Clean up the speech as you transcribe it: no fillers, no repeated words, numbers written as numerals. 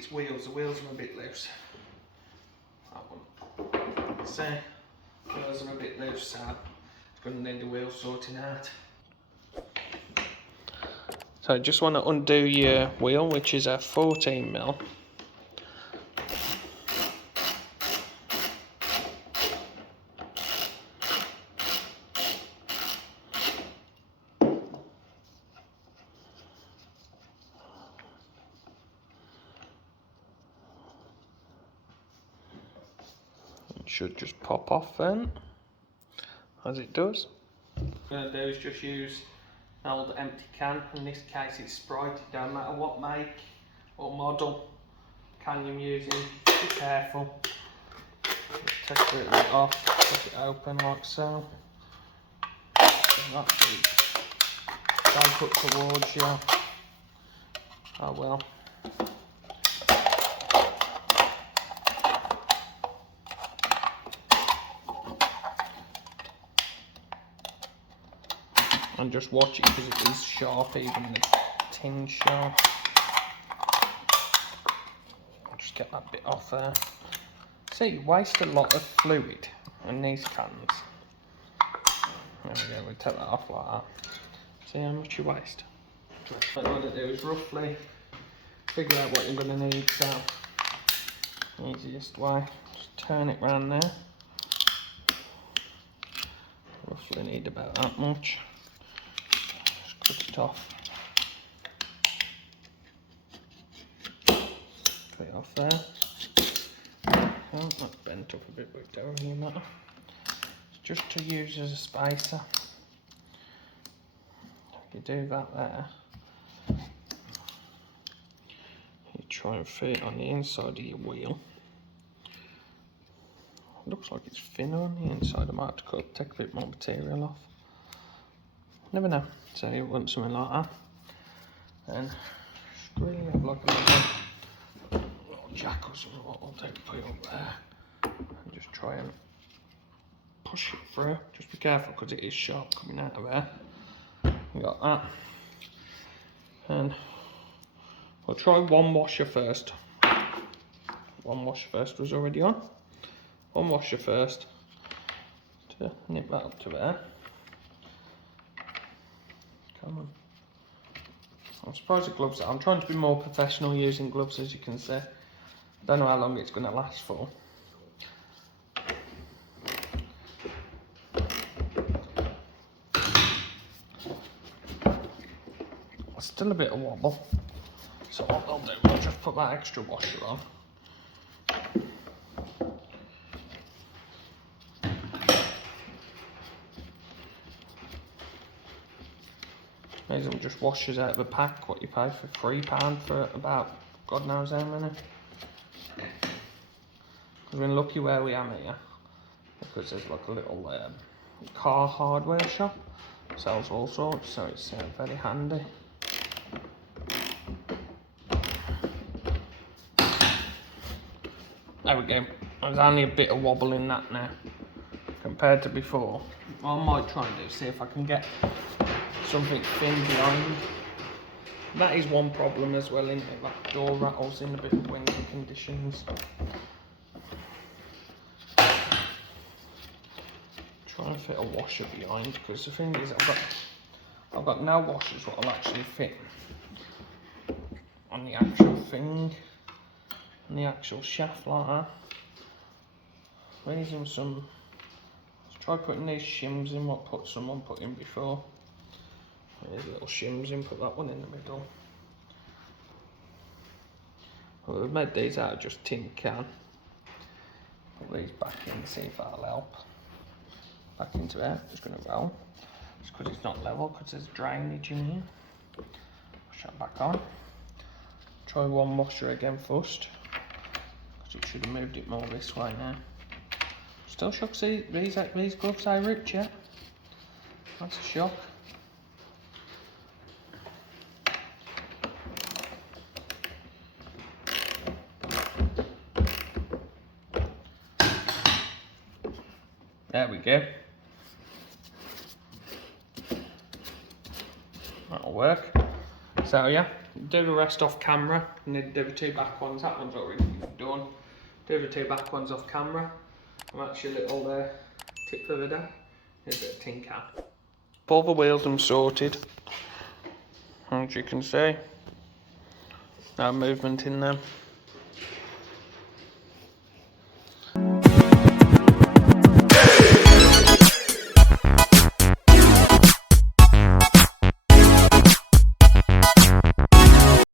Its wheels, the wheels are a bit loose. That one. See, wheels are a bit loose, so it's going to need the wheels sorting out. So just want to undo your wheel, which is a 14mm. It should just pop off then, as it does. What I'm going to do is just use an old empty can. In this case it's Sprite. It don't matter what make or model can you're using, be careful. Just take a little bit off, put it open like so. That's it. Don't put towards you. Oh well. And just watch it because it is sharp, even the tin sharp. I'll just get that bit off there. See, you waste a lot of fluid in these cans. There we go, we take that off like that. See how much you waste. What you want to do is roughly figure out what you're going to need. So, easiest way, just turn it round there. Roughly need about that much. Cut it off. Put it off there. Oh, that's bent up a bit, but it don't really matter. It's just to use as a spacer. If you do that there, you try and fit it on the inside of your wheel. It looks like it's thinner on the inside. I might have to take a bit more material off. Never know. So you want something like that, and just really have like a little jack or something. What I'll do, put it up there, and just try and push it through. Just be careful because it is sharp coming out of there. You got that, and I'll try one washer first. One washer first was already on. One washer first to nip that up to there. Come on. I'm surprised the gloves. I'm trying to be more professional using gloves, as you can see. I don't know how long it's going to last for. Still a bit of wobble. So what I'll do, I'll just put that extra washer on. These are just washers out of a pack, what you pay for £3 for about God knows how many. Because we're lucky where we am here, because there's like a little car hardware shop, sells all sorts, so it's very handy. There we go. There's only a bit of wobble in that now, compared to before. What I might try and do, see if I can get something thin behind. That is one problem as well, isn't it? That door rattles in a bit of windy conditions. Try and fit a washer behind, because the thing is I've got no washers what will actually fit on the actual thing, on the actual shaft like that. Raising some. Let's try putting these shims in what someone put in before. There's little shims in, put that one in the middle. Well, we've made these out of just tin can. Put these back in, see if that'll help. Back into there, just going to roll. Just because it's not level, because there's drainage in here. Push that back on. Try one washer again first, because it should have moved it more this way now. Still shock, see these gloves I ripped yet? That's a shock. There we go. That'll work. So yeah, do the rest off camera. And then do the two back ones. That one's already done. Do the two back ones off camera. And that's your little tip for the day. Here's a bit of tin can. All the wheels are sorted. As you can see, no movement in them.